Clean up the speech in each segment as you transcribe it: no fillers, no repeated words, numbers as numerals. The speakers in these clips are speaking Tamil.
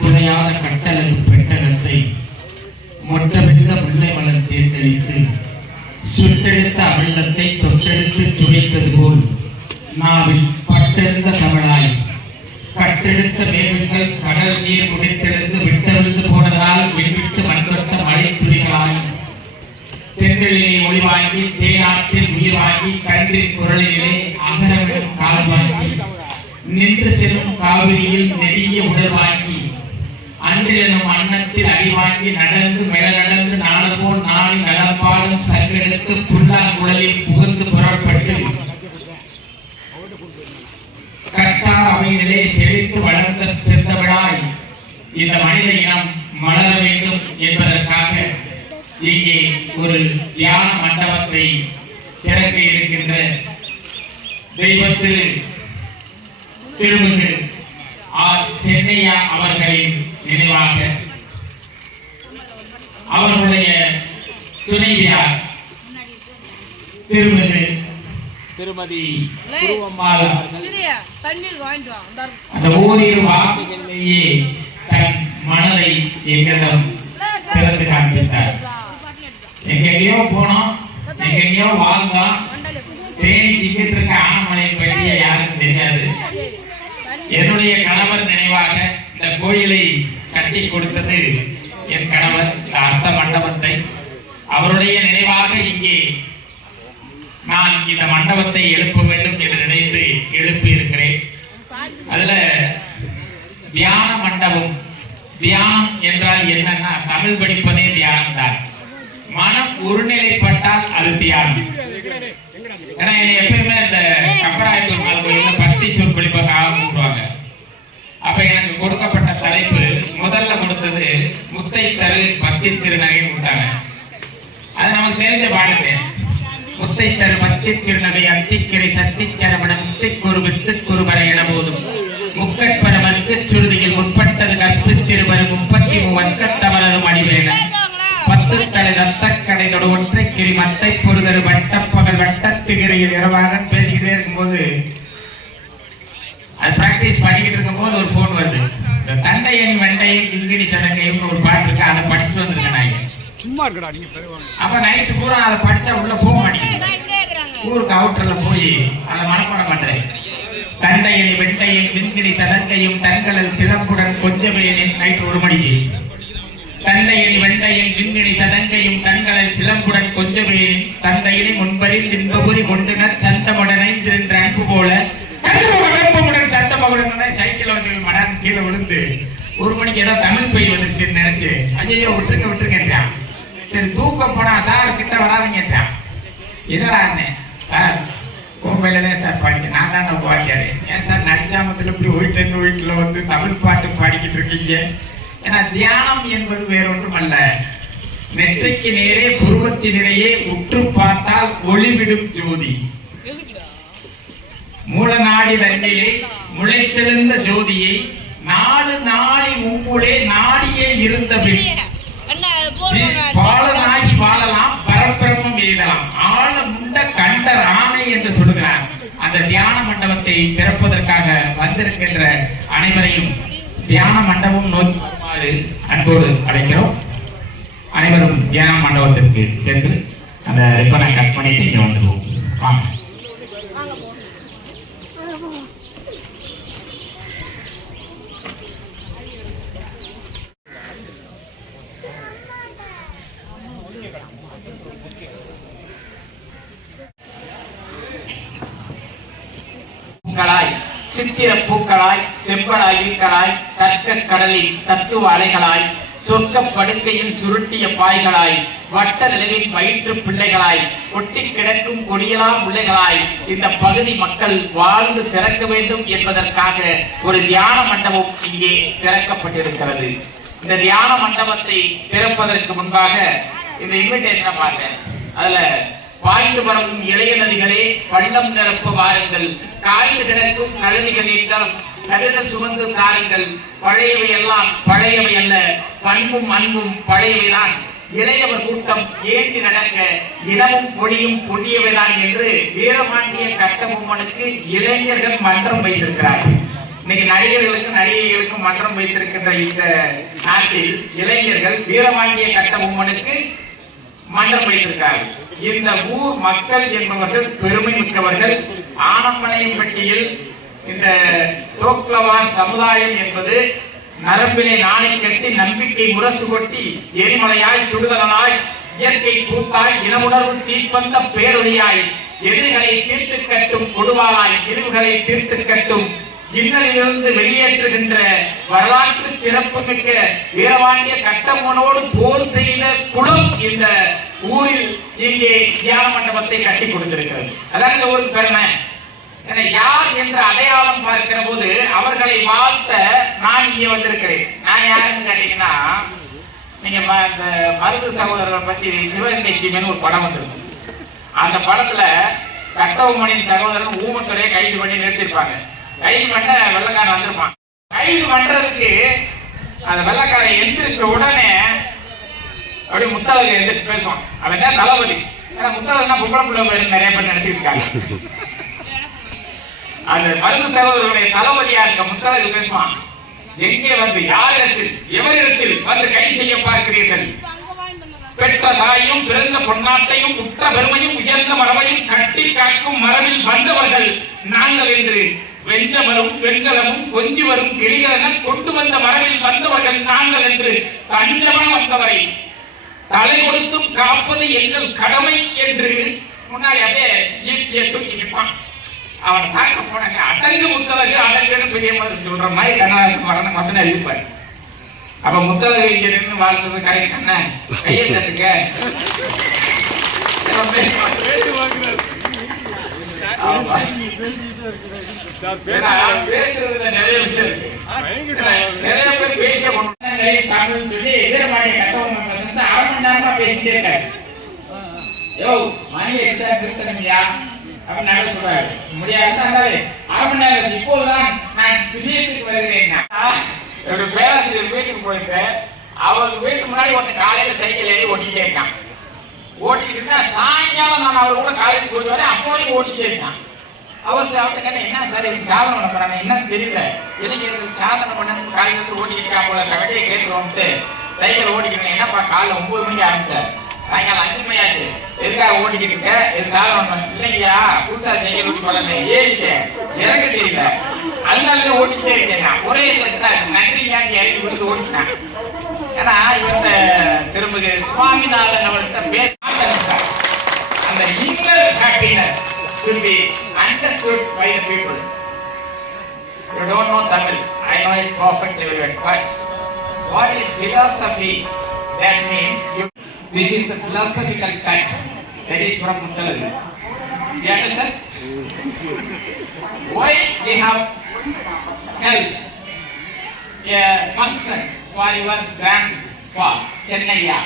குலையாத கட்டழகு பெட்டகத்தை மொட்டமிழ்ந்த முல்லை மலர் தேர்ந்தெடுத்து சுட்டெடுத்த அமிழ்தத்தை தொட்டெடுத்து சுவைத்தது போல் நாவில் பட்டெழுந்த தமிழாய் கட்டெடுத்த மேகங்கள் கடல் நீர் முடித்தெழுந்து விட்டெழுந்து போனதால் விண்விட்டு மண்பட்ட மழை துளிகளாய் தென்றலிலே ஒளிவாங்கி தேனாற்றில் உயிர் வாங்கி கன்றின் குரலிலே அகரவிடும் கால் வாங்கி நின்று செல்லும் காவிரியில் நெருங்கிய உடல் வாங்கி அன்றிலும் அன்னத்தில் அடிவாங்கி நடந்து மெல நடந்து நாடு போல் நாளை நடப்பாலும் சங்கெடுத்து புல்லாங்குழலில் புகுந்து புறப்பட்டு கட்டா அவையிலே செழித்து வளர்ந்த சிறந்தவளாய் இந்த மனித இனம் மலர வேண்டும் என்பதற்காக இங்கே ஒரு தியான மண்டபத்தை திறக்க இருக்கின்ற தெய்வத்திரு திருமிகு ஆர் சென்னையா அவர்களின் நினைவாக அவர்களுடைய துணைவியார் திருமதி குருவம்மாள் அந்த ஓரிரு வாக்குகளிலேயே தன் மனதை எங்களிடம் திறந்து காண்பித்தார். எங்கெங்கயோ போனோம், எங்கெங்கயோ வாழ்ந்தோம், தேனி டிக்கெட் இருக்க ஆனமலை பற்றிய யாருக்கும் தெரியாது. என்னுடைய கணவர் நினைவாக இந்த கோயிலை கட்டி கொடுத்தது என் கணவர். இந்த அர்த்த மண்டபத்தை அவருடைய நினைவாக இங்கே நான் இந்த மண்டபத்தை எழுப்ப வேண்டும் என்று நினைத்து எழுப்பி இருக்கிறேன். அதுல தியான மண்டபம், தியானம் என்றால் என்னன்னா தமிழ் படிப்பதே தியானம் தான். மனம் ஒருநிலைப்பட்டால் அது தியானம். ஏன்னா என்னை எப்பயுமே இந்த கப்பராயத்தூர் கோயிலில் பக்தி சொற்பொழிப்பாக கூப்பிடுவாங்க. அப்ப எனக்கு கொடுக்கப்பட்ட தலைப்பு முதல்ல கொடுத்தது முத்தை தரு பக்தி திருநகை கொடுத்தாங்க. அது நமக்கு தெரிஞ்ச பாடுங்க. முத்தை தரு பக்தி திருநகை அத்திக்கிரை சக்தி சரவண முத்தை குரு வித்து குருவரை என போதும் முக்கட்பரமர்க்கு சுருதியில் முற்பட்டது கற்பித்திருவரும் 33 வர்க்கத்தவரரும் அடிவேன 10 கலை தத்தக்கடை தொடு ஒற்றை கிரி மத்தை பொறுதரு வட்டப்பகல் வட்டத்துகிரையில் இரவாக பேசிக்கிட்டே இருக்கும்போது அது பிராக்டிஸ் பண்ணிக்கிட்டு இருக்கும்போது ஒரு போன் வருது. இந்த தண்டையணி வெண்டையும் கிங்கிணி சதங்கையும் ஒரு பாட்டு இருக்கு, அதை படிச்சுட்டு வந்திருக்கேன் நான். அப்ப நைட்டு பூரா அதை படிச்சா உள்ள போக மாட்டேங்குது. ஊருக்கு அவுட்டர்ல போய் அதை மனப்பாடம் பண்றேன். தண்டையணி வெண்டையும் கிங்கிணி சதங்கையும் தங்களில் சிலம்புடன் கொஞ்சமையனின் நைட்டு 1 மணிக்கு. தண்டையணி வெண்டையும் கிங்கிணி சதங்கையும் தங்களில் சிலம்புடன் கொஞ்சமையனின் தந்தையினை முன்பறிந்து இன்பபுரி கொண்டுனர் சந்தமுடனை திரண்ட அன்பு போல கண்பமுடன் சந்தமுடன் சைக்கிள் வந்து மடன் கீழே விழுந்து 1 மணிக்கு ஏதோ தமிழ் பெயில் வந்துருச்சுன்னு நினைச்சு ஐயோ விட்டுருக்கேன். சரி தூக்கம் போனா சார் கிட்ட வராதுங்கன்றான். என்னடா சார் உண்மையில தான் சார் படிச்சேன், நான் தான் வாக்கியாரு. ஏன் சார் நடிச்சாமத்துல இப்படி வீட்டில் வந்து தமிழ் பாட்டு பாடிக்கிட்டு இருக்கீங்க? ஏன்னா தியானம் என்பது வேறொன்றும் அல்ல. நெற்றிக்கு நேரே புருவத்தினிடையே உற்று பார்த்தால் ஒளிவிடும் ஜோதி. மூலநாடி தண்டிலே முளைத்தெழுந்த ஜோதியை 4 நாளி உங்களுளே நாடியே இருந்த பாலனாகி வாழலாம் பரபிரம்மம் எய்தலாம் ஆழ முண்ட கண்டர் ஆணை என்று சொல்லுகிறார். அந்த தியான மண்டபத்தை திறப்பதற்காக வந்திருக்கின்ற அனைவரையும் தியான மண்டபம் நோக்கி வருமாறு அன்போடு அழைக்கிறோம். அனைவரும் தியான மண்டபத்திற்கு சென்று அந்த ரிப்பனை கட் பண்ணிட்டு இங்க வந்துடுவோம். வாங்க. சித்திர பூக்களாய் செம்பளாய் ஈக்களாய் தர்க்க கடலில் தத்துவ அலைகளாய் சொர்க்க படுக்கையில் சுருட்டிய பாய்களாய் வட்ட நிலவின் வயிற்று பிள்ளைகளாய் ஒட்டி கிடக்கும் கொடியலாம் முள்ளைகளாய் இந்த பகுதி மக்கள் வாழ்ந்து சிறக்க வேண்டும் என்பதற்காக ஒரு தியான மண்டபம் இங்கே திறக்கப்பட்டிருக்கிறது. இந்த தியான மண்டபத்தை திறப்பதற்கு முன்பாக இந்த இன்விடேஷனை பார்த்தேன். அதுல பாய்ந்து பரவும் இளைய நதிகளே பள்ளம் நிரப்ப வாருங்கள், காய்ந்து கிடக்கும் கழனிகள் என்றால் கருத சுமந்து தாருங்கள், பழையவை எல்லாம் பழையவை அல்ல, பண்பும் அன்பும் பழையவைதான், இளையவர் கூட்டம் ஏந்தி நடக்க இடமும் பொழியும் புதியவைதான் என்று வீரமாண்டிய கட்டபொம்மனுக்கு இளைஞர்கள் மன்றம் வைத்திருக்கிறார். இன்னைக்கு நடிகர்களுக்கும் நடிகைகளுக்கும் மன்றம் வைத்திருக்கின்ற இந்த நாட்டில் இளைஞர்கள் வீரபாண்டிய கட்டபொம்மனுக்கு மன்றம் வைத்திருக்கிறார்கள். இந்த ஊர் மக்கள் என்பவர்கள் பெருமை மிக்கவர்கள். ஆனமலையம்பட்டியில் இந்த தோக்லவார் சமுதாயம் என்பது நரம்பிலே நாளை கட்டி நம்பிக்கை முரசு கொட்டி எரிமலையாய் சுடுதலாய் இயற்கை கூத்தாய் இனவுணர்வு தீப்பந்த பேரொழியாய் எதிரிகளை தீர்த்து கட்டும் கொடுவாளாய் இழிவுகளை தீர்த்து கட்டும் இன்னலிலிருந்து வெளியேற்றுகின்ற வரலாற்று சிறப்புமிக்க வீரபாண்டிய கட்டபொம்மனோடு போர் செய்த குலம் இந்த ஊரில் இங்கே தியான மண்டபத்தை கட்டி கொடுத்திருக்கிறது. அதான் இந்த ஊருக்கு பெருமை. யார் என்ற அடையாளம் பார்க்கிற போது அவர்களை வாழ்த்த நான் இங்கே வந்திருக்கிறேன். நான் யாருன்னு கேட்டீங்கன்னா, நீங்க இந்த மருது சகோதரர்கள் பத்தி சிவகங்கை சீமைன்னு ஒரு படம் வந்திருக்கும். அந்த படத்துல கட்டபொம்மனின் சகோதரன் ஊமத்துறையை கைது பண்ணி நிறுத்திருப்பாங்க. கைது பண்ண வெள்ளக்காரன் வந்திருப்பான். கைது பண்றதுக்கு அந்த வெள்ளக்காரன் எந்திரிச்ச உடனே அப்படி முத்தழகு எந்திரிச்சு பேசுவான். அவன் தான் தளபதி. ஏன்னா முத்தழகுனா பொம்பளை பிள்ளை நிறைய பேர் நினைச்சிட்டு இருக்காங்க. அந்த மருது சகோதரருடைய தளபதியா இருக்க முத்தழகு பேசுவான். எங்கே வந்து யாரிடத்தில் எவரிடத்தில் வந்து கைது செய்ய பார்க்கிறீர்கள்? பெற்ற தாயும் பிறந்த பொன்னாட்டையும் உற்ற பெருமையும் உயர்ந்த மரபையும் கட்டி காக்கும் மரபில் வந்தவர்கள் நாங்கள் என்று வெஞ்சமரும் வெண்கலமும் கொஞ்சி வரும் கிளிகளென கொண்டு வந்த மரபில் வந்தவர்கள் நாங்கள் என்று தஞ்சமா வந்தவரை தலை கொடுத்தும் காப்பது எங்கள் கடமை என்று முன்னாடி அதே ஈட்டியை தூக்கி நிற்பான். அவன் பார்க்க போனாங்க. அடங்கு முத்தழகு அடங்குன்னு பெரிய மாதிரி சொல்ற மாதிரி கண்ணாசன் வரணும் வசனம் எழுதிப்பாரு. அப்ப முத்தழகு இங்க நின்று வாழ்ந்தது கரெக்ட் அண்ணா கையை தட்டுக்க பேசுறதுல நிறைய விஷயம் இருக்கு. நிறைய பேர் பேச தமிழ் சொல்லி வீரபாண்டிய கட்டபொம்மன் பேசுறது 1/2 மணி நேரமா பேசிட்டே இருக்காரு. யோ மணி எச்சா திருத்தணுமையா அப்படின்னு நட சொல்றாரு. முடியாது 1/2 மணி நேரம். இப்போதுதான் நான் விஷயத்துக்கு வருகிறேன். என்னோட பேராசிரியர் வீட்டுக்கு போயிட்டு அவர் வீட்டுக்கு முன்னாடி ஒருத்தன் காலையில சைக்கிள் ஏறி ஓட்டிக்கிட்டே இருக்கான். ஓட்டிட்டு இருந்தா சாயங்காலம் நான் அவர் கூட காலேஜ் போயிட்டு வரேன். அப்போ வரைக்கும் ஓட்டிக்கிட்டே இருக்கான். அவர்கிட்ட கேட்டேன், என்ன சார் இது சாதனை பண்ண போறாங்க என்னன்னு தெரியல, இளைஞர்கள் சாதனை பண்ண காலையில ஓட்டிக்கிட்டா போல கவலையை கேட்டுருவோம்ட்டு சைக்கிள் ஓட்டிக்கிறேன். என்னப்பா காலைல 9 மணிக்கு ஆரம்பிச்சார், சாயங்காலம் 5 மணி ஆச்சு, எதுக்காக ஓட்டிக்கிட்டு இருக்க? இது சாதனை இல்லைங்கயா, புதுசா சைக்கிள் ஓட்டி போல ஏறிட்டேன், இறங்க தெரியல, அதனால ஓட்டிக்கிட்டே இருக்கேன். ஒரே நன்றிங்க இறங்கி கொடுத்து ஓட்டினேன். ஏன்னா இவர்கிட்ட திரும்ப சுவாமிநாதன் அவர்கிட்ட பேச அந்த inner happiness should be understood by the people. You don't know Tamil, I know it perfectly well, but what is philosophy? That means this is the philosophical touch that is from Muttalagu. You understand? Why we have held a function for your grandfather, Chennaiya?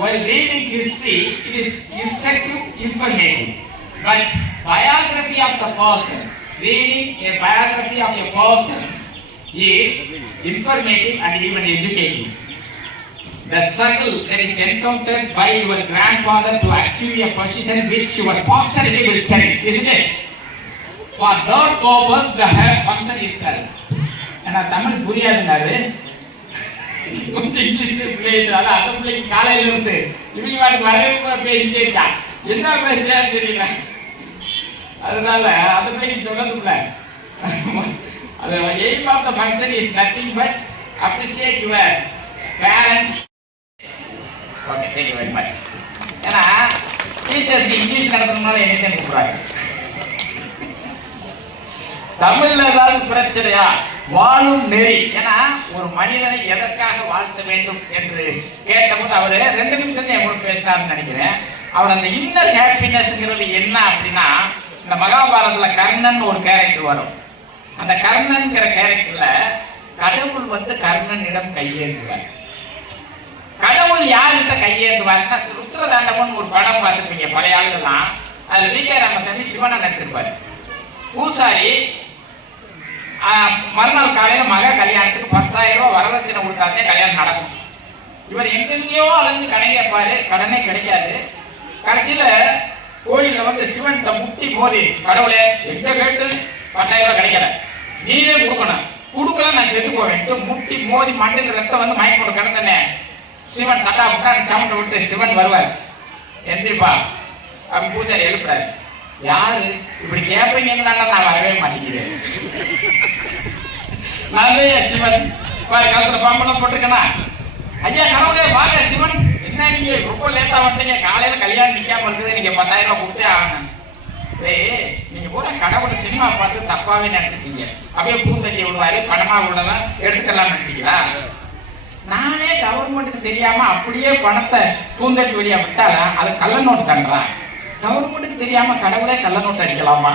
While reading history, it is instructive, informative. But biography of the person, reading a biography of a person is informative and even educative. The struggle that is encountered by your grandfather to achieve a position which your posterity will cherish, isn't it? For that purpose, the function is held. And Tamil புரியாதுனாரு கொஞ்சம் இங்கிலீஷ்ல பிள்ளைன்றால அந்த பிள்ளைக்கு காலையில இருந்து இவங்க வாட்டுக்கு வரவே கூட பேசிட்டே இருக்கா, என்ன பேசுறான்னு தெரியல. அதனால அந்த பிள்ளைக்கு சொல்லணும்ல. அது aim of the function is nothing but appreciate your parents. Okay, thank you very much. ஏன்னா டீச்சர்ஸ்க்கு இங்கிலீஷ் நடத்துறதுனால என்னையும் கூப்பிடுறாங்க. தமிழ்ல ஏதாவது பிரச்சனையா? வாழும் நெறி. ஏன்னா ஒரு மனிதனை எதற்காக வாழ்த்த வேண்டும் என்று கேட்டபோது அவரு 2 நிமிஷம் என் கூட பேசினார்னு நினைக்கிறேன். அவர் அந்த இன்னர் ஹாப்பினஸ்ங்கிறது என்ன அப்படின்னா, இந்த மகாபாரதத்துல கர்ணன் ஒரு கேரக்டர் வரும். அந்த கர்ணன்கிற கேரக்டர்ல கடவுள் வந்து கர்ணனிடம் கையேந்துவார். கடவுள் யார்கிட்ட கையேந்துவார்னா, ருத்ரதாண்டவன் ஒரு படம் பார்த்துருப்பீங்க பழைய ஆளுலாம். அதுல வி.கே. ராமசாமி சிவனை நடிச்சிருப்பாரு. பூசாரி மறுநாள் காலையில மக கல்யாணத்துக்கு 10,000 ரூபாய் வரதட்சணை கொடுத்தாலே கல்யாணம் நடக்கும். இவர் எங்கெங்கயோ அலைஞ்சு கடன் கேட்பாரு, கடனே கிடைக்காது. கடைசியில கோயில்ல வந்து சிவன் முட்டி போதி, கடவுளே எங்க கேட்டு 10,000 ரூபாய் கிடைக்கல, நீனே கொடுக்கணும். கொடுக்கல நான் செத்து போவேன். முட்டி மோதி மண்ணில் ரத்தம் வந்து மயக்க போட்டு கிடந்தனே. சிவன் தட்டா புட்டா சவுண்ட் விட்டு சிவன் வருவார். எந்திரிப்பா அப்படி பூசாரி எழுப்புறாரு. யாரு இப்படி கேட்பீங்கன்னு நான் வரவே மாட்டேங்கிறேன். நான் சிவன் காலத்துல பாம்பெல்லாம் போட்டிருக்கேனா? ஐயா கடவுளே வாங்க சிவன், என்ன நீங்க ரொம்ப லேட்டா வந்துட்டீங்க, காலையில கல்யாணம் நிக்காம இருக்குது, நீங்க 10,000 ரூபாய் கொடுத்தே ஆகணும். நீங்க போற கடவுளை சினிமா பார்த்து தப்பாவே நினைச்சிட்டீங்க. அப்படியே பூந்தட்டி விடுவாரு, பணமா உள்ளதான் எடுத்துக்கலாம் நினைச்சீங்களா? நானே கவர்மெண்ட்டுக்கு தெரியாம அப்படியே பணத்தை பூந்தட்டி வழியா விட்டாதான் அது கள்ள நோட்டு தண்டுறான். கவர்மெண்ட்டுக்கு தெரியாம கடவுளே கள்ள நோட்டு அடிக்கலாமா?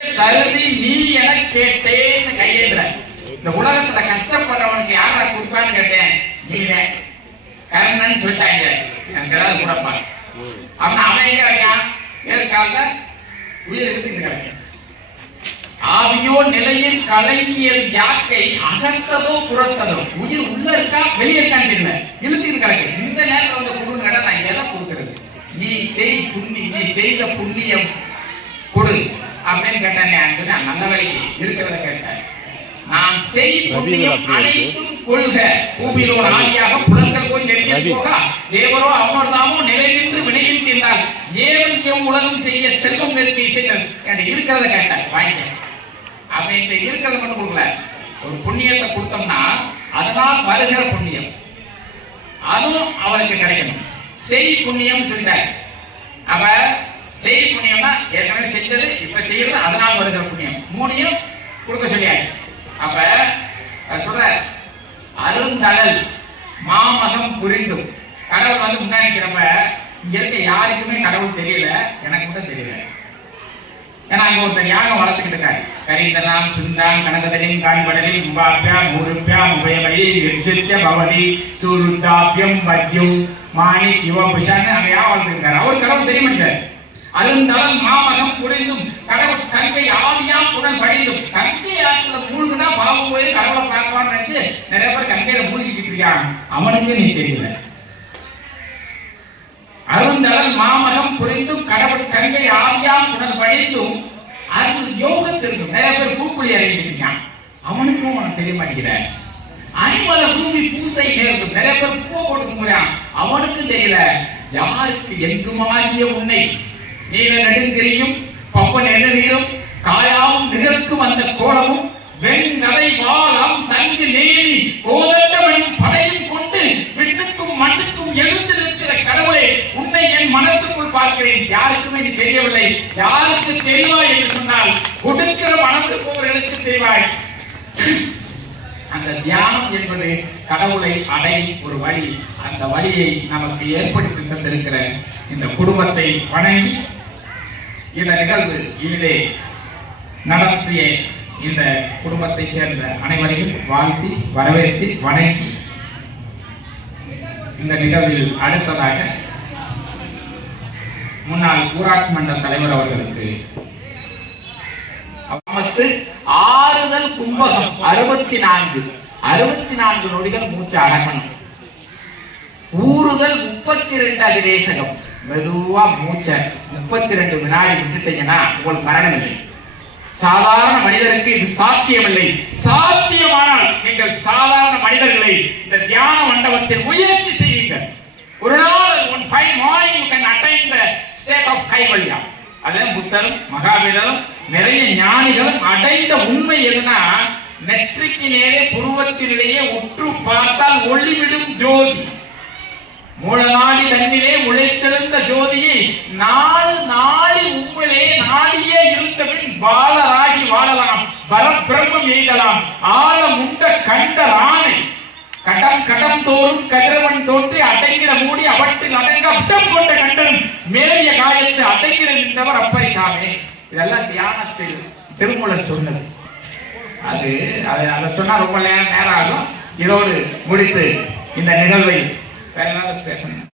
கருதி நீ என கேட்டேன்னு கையேந்திர. இந்த உலகத்துல கஷ்டப்படுறவனுக்கு யாரா கொடுப்பான்னு கேட்டேன். நீங்க கர்ணன் சொல்லிட்டாங்க, எனக்கு ஏதாவது கூடப்பா. அவன் எங்க வைக்கான்? ஏற்கால உயிர் எடுத்துக்கிட்டு கிடைக்க. ஆவியோ நிலையில் கலங்கியல் யாக்கை அகத்ததோ புறத்ததோ. உயிர் உள்ள இருக்கா வெளியே இருக்கான்னு தெரியல, இழுத்துக்கிட்டு கிடக்கு. இந்த நேரத்தில் வந்து கொடுன்னு கேட்டா நான் எதை கொடுக்கறது? நீ செய்த புண்ணியம் கொடு அப்படின்னு கேட்டாங்க. நல்ல வழிக்கு இருக்கிறத கேட்டேன். நான் செய் புண்ணியம் அனைத்தும் கொள்க, பூமியிலோடு ஆதியாக புலன்கள் போய் நெருங்கி போக தேவரோ அமர்தாமோ நிலை நின்று வினையில் தீர்ந்தால் ஏவன் உலகம் செய்ய செல்வம் நிறுத்தி செய்ய இருக்கிறத கேட்டேன். வாங்கிக்க அப்படின்ட்டு இருக்கிறத மட்டும் கொடுக்கல. ஒரு புண்ணியத்தை கொடுத்தோம்னா அதனால் வருகிற புண்ணியம் அதுவும் அவனுக்கு கிடைக்கணும். செய் புண்ணியம் சொல்லிட்டாரு. அவ செய் புண்ணியம்னா ஏற்கனவே செஞ்சது இப்ப செய்யறது, அதனால் வருகிற புண்ணியம் மூணையும் கொடுக்க சொல்லியாச்சு. அப்ப சொல்ற அருந்தழல் மாமகம் புரிந்தும். கடவுள் வந்து முன்னாடி நிற்கிறப்ப இங்க இருக்க யாருக்குமே கடவுள் தெரியல, எனக்கு மட்டும் தெரியல. ஏன்னா அங்க ஒருத்தர் யாகம் வளர்த்துக்கிட்டு இருக்காரு. கரிந்தலாம் சுண்டான் கனகதலின் காண்படலில் உபாப்பியா மூருப்பியா உபயமயி நிர்ஜித்ய பவதி சூருத்தாப்பியம் வத்யம் மாணி யுவபுஷான்னு அங்க யாகம் வளர்த்துருக்காரு. அவர் கடவுள் தெரிய மாட்டார். அருந்தளல் மாமகம் புரிந்தும் கடவுள் கங்கை ஆதியாம் உடன் படிந்தும். கங்கை ஆற்றுல மூழ்குனா பாவம் போய் கடவுளை பார்க்கலாம்னு நினைச்சு நிறைய பேர் கங்கையில மூழ்கிக்கிட்டு இருக்காங்க. அவனுக்கு நீ தெரியல. அருந்தளல் மாமகம் புரிந்தும் கடவுள் கங்கை ஆதியாம் உடன் படிந்தும் அருள் யோகத்திற்கும் நிறைய பேர் பூக்குழி அடைஞ்சிருக்கான். அவனுக்கும் அவன் தெரிய மாட்டேங்கிறார். அனிமல பூமி பூசை நேர்க்கும் நிறைய பேர் பூ போட்டு கும்புறான். அவனுக்கும் தெரியல. யாருக்கு எங்குமாகிய உன்னை நீல நெடுங்கிரியும் பப்ப நெடுநீரும் காயாவும் நிகழ்க்கும் அந்த கோலமும் வெண்கதை வாழம் சங்கு நேமி கோதண்டமணியும் படையும் கொண்டு விண்ணுக்கும் மண்ணுக்கும் எழுந்து நிற்கிற கடவுளே, உன்னை என் மனத்துக்குள் பார்க்கிறேன். யாருக்குமே நீ தெரியவில்லை. யாருக்கு தெரிவாய் என்று சொன்னால் கொடுக்கிற மனத்திருப்பவர்களுக்கு தெரிவாய். அந்த தியானம் என்பது கடவுளை அடையும் ஒரு வழி. அந்த வழியை நமக்கு ஏற்படுத்தி தந்திருக்கிற இந்த குடும்பத்தை வணங்கி இந்த நிகழ்வு இனிதே நடத்திய இந்த குடும்பத்தை சேர்ந்த அனைவரையும் வாழ்த்தி வரவேற்று வணங்கி இந்த நிகழ்வில் அடுத்ததாக முன்னாள் ஊராட்சி மன்ற தலைவர் அவர்களுக்கு ஆறுதல் கும்பகம் 64 நொடிகள் மூச்சு அடக்கணும். ஊறுதல் 32 அதிரேசகம். மெதுவா மூச்சை 32 வினாடி விட்டுட்டீங்கன்னா உங்களுக்கு மரணம் இல்லை. சாதாரண மனிதருக்கு இது சாத்தியமில்லை. சாத்தியமானால் நீங்கள் சாதாரண மனிதர்களை இந்த தியான மண்டபத்தில் முயற்சி செய்யுங்கள். ஒரு நாள் one fine morning you can attain the state of Kaivalya. அதான் புத்தரும் மகாவீரரும் நிறைய ஞானிகளும் அடைந்த உண்மை எதுனா, நெற்றிக்கு நேரே புருவத்தினிடையே உற்று பார்த்தால் ஒளிவிடும் ஜோதி. மூல நாடி தன்னிலே உழைத்தெழுந்த ஜோதியை நாடி உண்மையிலே நாடியே இருந்தபின் பாலராகி வாழலாம், பரபிரம்மம் எய்தலாம். ஆழ முண்ட கண்ட ராணை கடம் தோறும் கதிரவன் தோன்றி அடங்கிட மூடி அவற்றில் அடங்க அட்டம் கொண்ட கண்டனும் மேலிய காயத்தை அடங்கிட நின்றவர் அப்பரிசாமி. இதெல்லாம் தியானத்தில் திருமூலர் சொன்னது. அதை சொன்னா ரொம்ப நேரம் ஆகும். இதோடு முடித்து இந்த நிகழ்வை வேற ஏதாவது பேசணும்.